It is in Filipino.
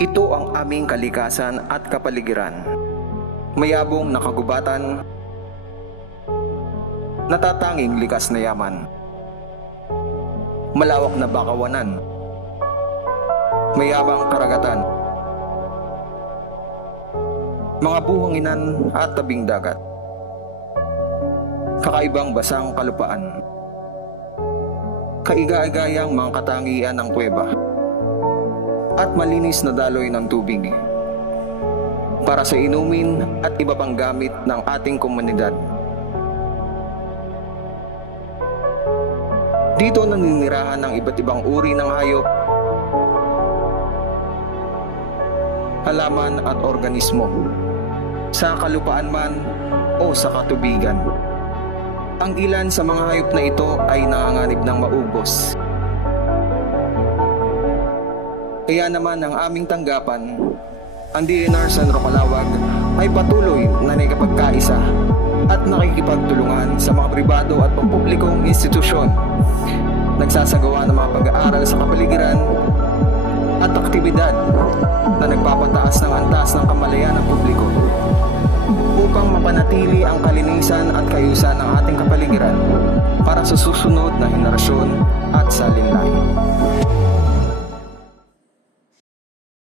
Ito ang aming kalikasan at kapaligiran. Mayabong na kagubatan, natatanging likas na yaman. Malawak na bakawanan, mayabang karagatan, mga buhanginan at tabing dagat. Kakaibang basang kalupaan. Kaiga-igayang mga katangian ng kuweba at malinis na daloy ng tubig para sa inumin at iba pang gamit ng ating komunidad. Dito naninirahan ng iba't ibang uri ng hayop, halaman at organismo, sa kalupaan man o sa katubigan. Ang ilan sa mga hayop na ito ay nanganganib ng maubos. Kaya naman ang aming tanggapan, ang DNR San Rocolawag ay patuloy na nakikipagkaisa at nakikipagtulungan sa mga pribado at pampublikong institusyon. Nagsasagawa ng mga pag-aaral sa kapaligiran at aktibidad na nagpapataas ng antas ng kamalayan ng publiko upang mapanatili ang kalinisan at kayusan ng ating kapaligiran para sa susunod na